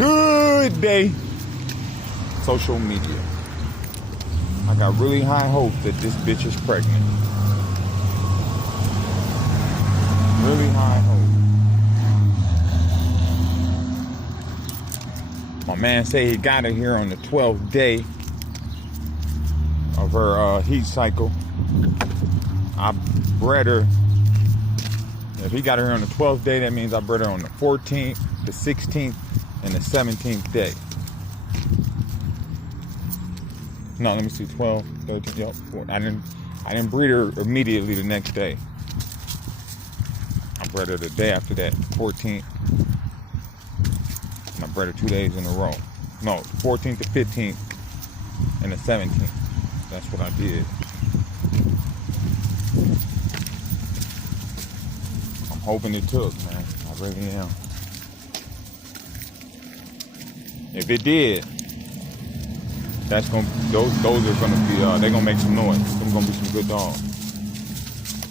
Good day, social media. I got really high hopes that this bitch is pregnant. Really high hope. My man say he got her here on the 12th day of her heat cycle. I bred her. If he got her here on the 12th day, that means I bred her on the 14th, the 16th, and the 17th day. No, let me see, 12, 13, yep. I didn't breed her immediately the next day. I bred her the day after that, 14th. And I bred her 2 days in a row. No, 14th to 15th and the 17th. That's what I did. I'm hoping it took, man. I really am. If it did, those are gonna be they're gonna make some noise. They're gonna be some good dogs.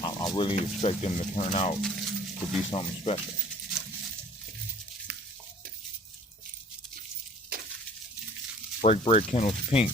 I really expect them to turn out to be something special. Break Bread Kennels Pink.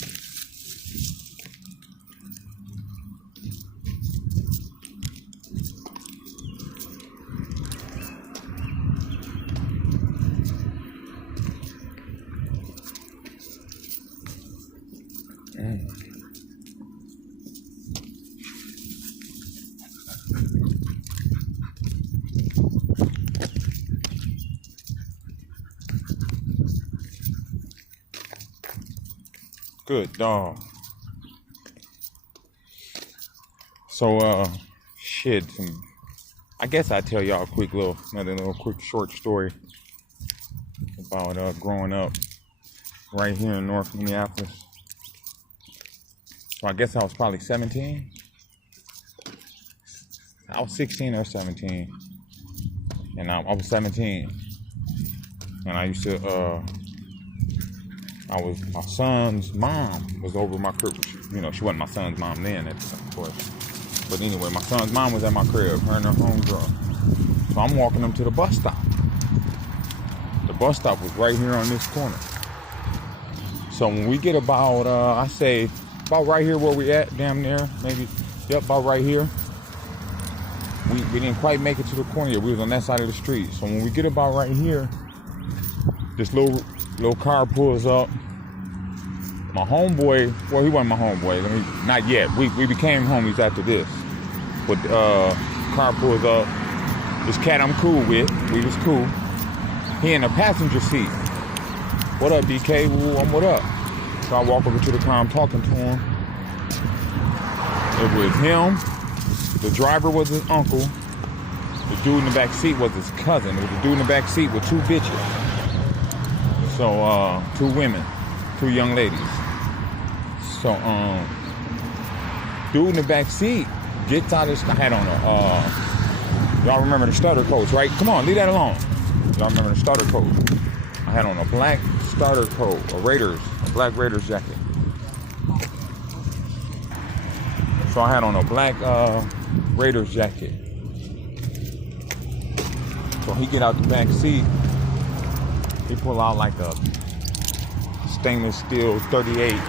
Good dog. So, I guess I'd tell y'all another quick short story about growing up right here in North Minneapolis. So I guess I was probably 17. I was 16 or 17. And I was 17. And I used to, my son's mom was over my crib. You know, she wasn't my son's mom then, of course. But anyway, my son's mom was at my crib, her and her homegirl. So I'm walking them to the bus stop. The bus stop was right here on this corner. So when we get about, I say, about right here where we at, damn near, maybe, yep, about right here. We didn't quite make it to the corner yet. We was on that side of the street. So when we get about right here, this little car pulls up. My homeboy, well, he wasn't my homeboy. Not yet. We became homies after this. But car pulls up. This cat I'm cool with. We was cool. He in the passenger seat. What up, DK? I'm what up? So I walk over to the car. I'm talking to him. It was him. The driver was his uncle. The dude in the back seat was his cousin. It was the dude in the back seat with two bitches. So, 2 women, 2 young ladies. So, dude in the back seat gets out of his, I had on y'all remember the starter coats, right? Come on, leave that alone. Y'all remember the starter coat. I had on a black starter coat, a black Raiders jacket. So I had on a black Raiders jacket. So he get out the back seat. He pull out like a stainless steel 38.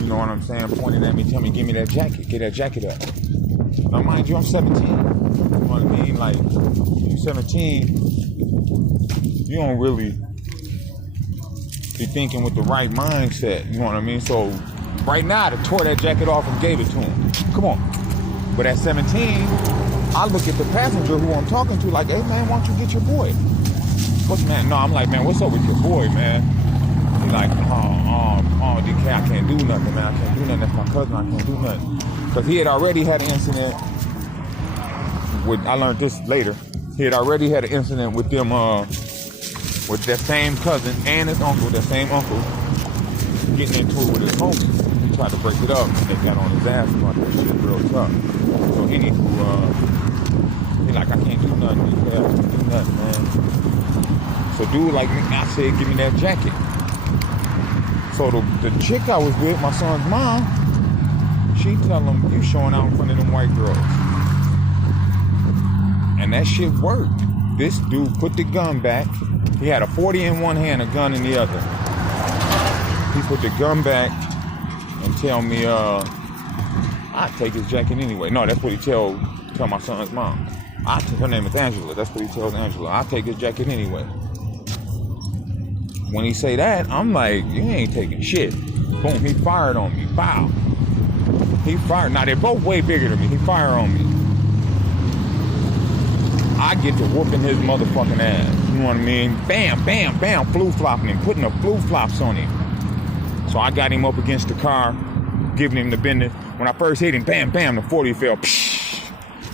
You know what I'm saying? Pointing at me, tell me, give me that jacket. Get that jacket up. Now, mind you, I'm 17. You know what I mean? Like, you're 17, you don't really be thinking with the right mindset. You know what I mean? So, right now, I tore that jacket off and gave it to him. Come on. But at 17, I look at the passenger who I'm talking to like, hey, man, why don't you get your boy? What's man? No, I'm like, man, what's up with your boy, man? He's like, DK, I can't do nothing, man. I can't do nothing. That's my cousin. I can't do nothing. Because he had already had an incident with, I learned this later. He had already had an incident with them, with that same cousin and his uncle, that same uncle, getting into it with his homies. He tried to break it up, and they got on his ass about that shit real tough. So anywho, he like, I can't do nothing. He said, I can't do nothing, man. So dude, like I said, give me that jacket. So the chick I was with, my son's mom, she tell him, you showing out in front of them white girls. And that shit worked. this dude put the gun back. He had a 40 in one hand, a gun in the other. He put the gun back and tell me, I'd take his jacket anyway. No, that's what he tell my son's mom. Her name is Angela. That's what he tells Angela. I'll take his jacket anyway. When he say that, I'm like, you ain't taking shit. Boom, he fired on me. Pow. He fired. Now, they're both way bigger than me. He fired on me. I get to whooping his motherfucking ass. You know what I mean? Bam, bam, bam, flu-flopping him, putting the flu-flops on him. So I got him up against the car, giving him the business. When I first hit him, bam, bam, the 40 fell. Psh.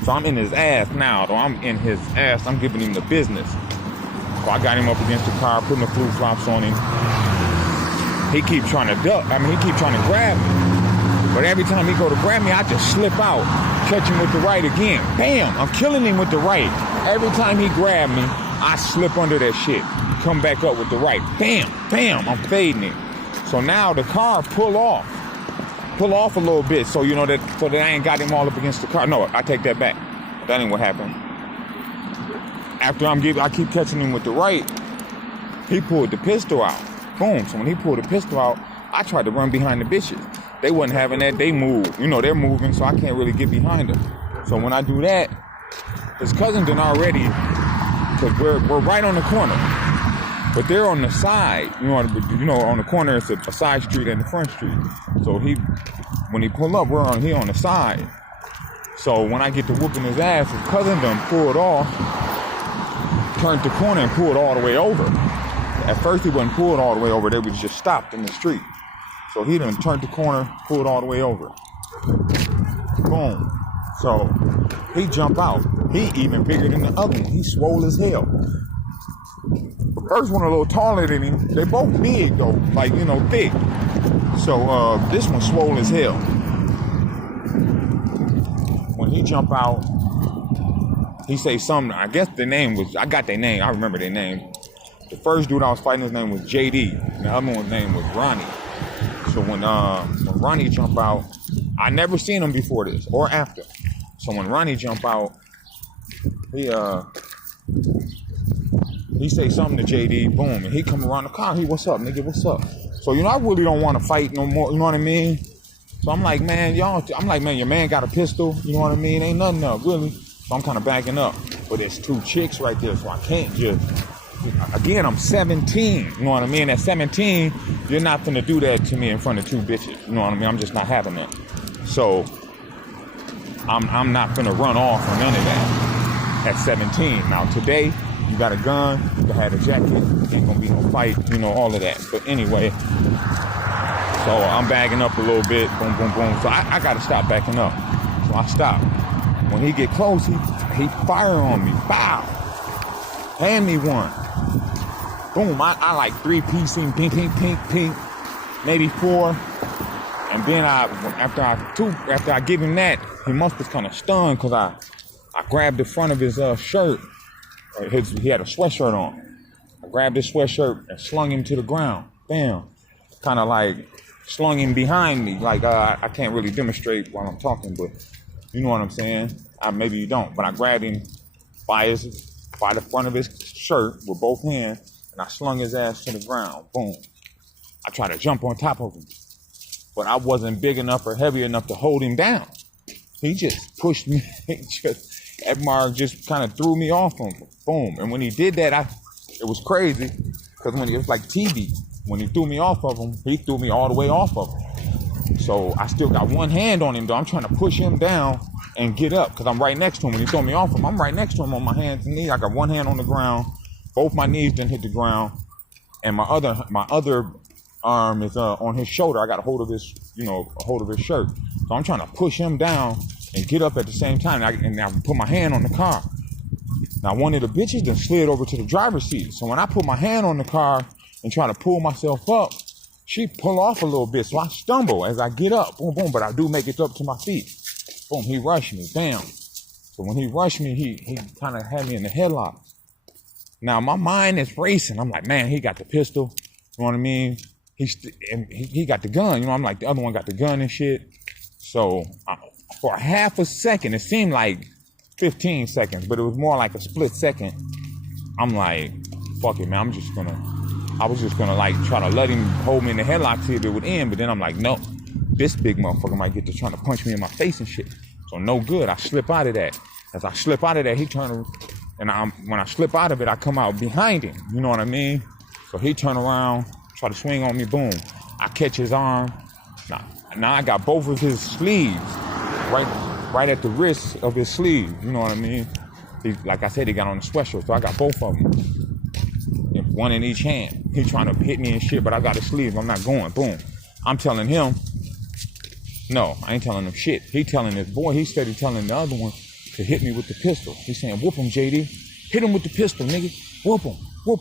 So I'm in his ass now. Though I'm in his ass. I'm giving him the business. So I got him up against the car, putting the flu-flops on him. He keep trying to duck. He keep trying to grab me. But every time he go to grab me, I just slip out, catch him with the right again. Bam! I'm killing him with the right. Every time he grab me, I slip under that shit. Come back up with the right. Bam! Bam! I'm fading him. So now the car pull off a little bit, so that I ain't got him all up against the car. No, I take that back. That ain't what happened. After I keep catching him with the right, he pulled the pistol out. Boom. So when he pulled the pistol out, I tried to run behind the bitches. They wasn't having that. They moved. They're moving, so I can't really get behind them. So when I do that, his cousin done already, because we're right on the corner. But they're on the side, on the corner, it's a side street and the front street. So when he pull up, he on the side. So when I get to whooping his ass, his cousin done pulled off, turned the corner and pulled all the way over. At first he wasn't pulled all the way over, they was just stopped in the street. So he done turned the corner, pulled all the way over. Boom. So he jump out. He even bigger than the other one. He swole as hell. The first one a little taller than him. They both big though, thick. So this one swole as hell. When he jump out, he say something. I guess I got their name. I remember their name. The first dude I was fighting, his name was JD. The other one's name was Ronnie. So when Ronnie jump out, I never seen him before this or after. So when Ronnie jump out, he say something to JD, boom, and he come around the car. What's up, nigga? What's up? So I really don't want to fight no more. You know what I mean? So I'm like, man, your man got a pistol. You know what I mean? Ain't nothing up, really. So I'm kind of backing up. But there's two chicks right there, so I can't just. Again, I'm 17. You know what I mean? At 17, you're not gonna do that to me in front of two bitches. You know what I mean? I'm just not having that. So I'm not gonna run off or none of that at 17. Now today, you got a gun, you had a jacket, ain't gonna be no fight, all of that. But anyway, so I'm bagging up a little bit, boom, boom, boom. So I gotta stop backing up. So I stop. When he get close, he fire on me. Bow. Hand me one. Boom, I like 3-piece him, pink, maybe 4. And then after I give him that, he must have kind of stunned because I grabbed the front of his shirt. He had a sweatshirt on. I grabbed his sweatshirt and slung him to the ground. Bam. Kind of like slung him behind me. Like I can't really demonstrate while I'm talking, but you know what I'm saying? Maybe you don't. But I grabbed him by the front of his shirt with both hands, and I slung his ass to the ground. Boom. I tried to jump on top of him, but I wasn't big enough or heavy enough to hold him down. He just pushed me. Edmar just kind of threw me off him. Boom. And when he did that, it was crazy, because when it was like TV, when he threw me off of him, he threw me all the way off of him. So I still got one hand on him, though. I'm trying to push him down and get up, because I'm right next to him. When he threw me off him, I'm right next to him on my hands and knees. I got one hand on the ground. Both my knees didn't hit the ground. And my other arm is on his shoulder. I got a hold of his shirt. So I'm trying to push him down and get up at the same time. And I put my hand on the car. Now, one of the bitches then slid over to the driver's seat. So when I put my hand on the car and try to pull myself up, she pull off a little bit. So I stumble as I get up. Boom, boom. But I do make it up to my feet. Boom, he rushed me. Bam. So when he rushed me, he kind of had me in the headlock. Now, my mind is racing. I'm like, man, he got the pistol. You know what I mean? He got the gun. I'm like, the other one got the gun and shit. So for a half a second, it seemed like 15 seconds, but it was more like a split second. I'm like, fuck it, man. I was just gonna like try to let him hold me in the headlock, see if it would end. But then I'm like, no, this big motherfucker might get to trying to punch me in my face and shit. So no good. I slip out of that. As I slip out of that, he turned, and when I slip out of it, I come out behind him. You know what I mean? So he turned around, try to swing on me. Boom. I catch his arm. Now I got both of his sleeves right at the wrist of his sleeve. You know what I mean? Like I said, he got on the sweatshirt, so I got both of them. One in each hand. He trying to hit me and shit, but I got a sleeve. I'm not going. Boom. I'm telling him, no, I ain't telling him shit. He telling his boy, he steady telling the other one to hit me with the pistol. He's saying, whoop him, JD. Hit him with the pistol, nigga. Whoop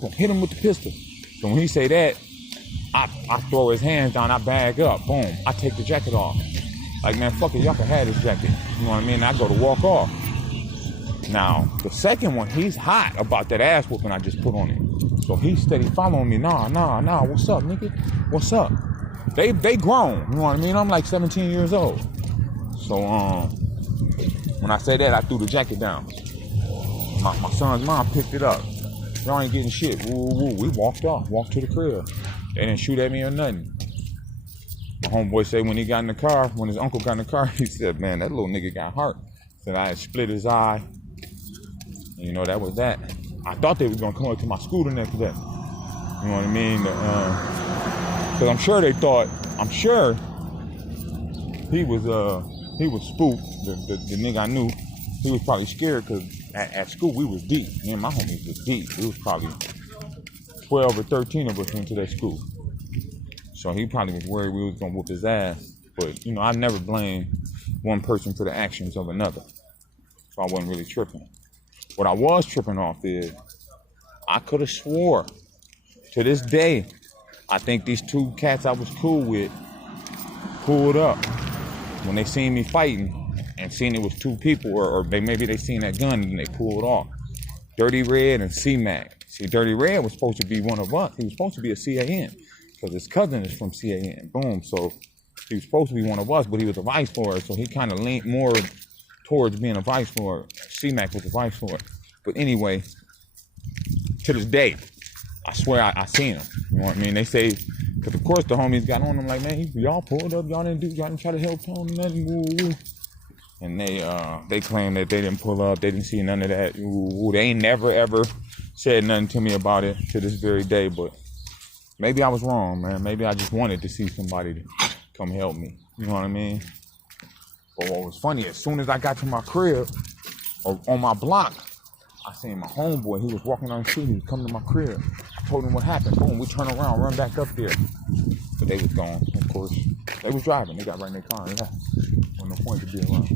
him. Hit him with the pistol. So when he say that, I throw his hands down, I bag up. Boom. I take the jacket off. Like, man, fuck it, y'all can have this jacket. You know what I mean? I go to walk off. Now, the second one, he's hot about that ass whooping I just put on him. So he's steady following me. Nah, what's up, nigga? What's up? They grown, you know what I mean? I'm like 17 years old. So, when I say that, I threw the jacket down. My son's mom picked it up. Y'all ain't getting shit. Woo. We walked to the crib. They didn't shoot at me or nothing. My homeboy said when his uncle got in the car, he said, man, that little nigga got hurt. Said I had split his eye. You know, that was that. I thought they was gonna come up to my school the next day. You know what I mean? Because I'm sure he was spooked. The nigga I knew, he was probably scared because at school we was deep. Me and my homies was deep. It was probably 12 or 13 of us went to that school. So he probably was worried we was gonna whoop his ass. But, you know, I never blame one person for the actions of another. So I wasn't really tripping. What I was tripping off is, I could have swore, to this day, I think these two cats I was cool with pulled up when they seen me fighting and seen it was two people, or maybe they seen that gun and they pulled off. Dirty Red and C-Mac. See, Dirty Red was supposed to be one of us. He was supposed to be a CAN because his cousin is from CAN. Boom. So he was supposed to be one of us, but he was a vice lord, so he kind of leaned more towards being a vice lord. C-Mac was a vice lord. But anyway, to this day, I swear I seen him. You know what I mean? They say, because of course the homies got on him like, man, y'all pulled up, y'all didn't try to help him, nothing, woo. And they claim that they didn't pull up, they didn't see none of that. Woo. They ain't never ever said nothing to me about it to this very day, but maybe I was wrong, man. Maybe I just wanted to see somebody to come help me. You know what I mean? But what was funny, as soon as I got to my crib, or on my block, I seen my homeboy. He was walking down the street. He was coming to my crib. I told him what happened. Boom, we turned around, run back up there. But they was gone, of course. They was driving. They got right in their car. Yeah. Wasn't no point to be around.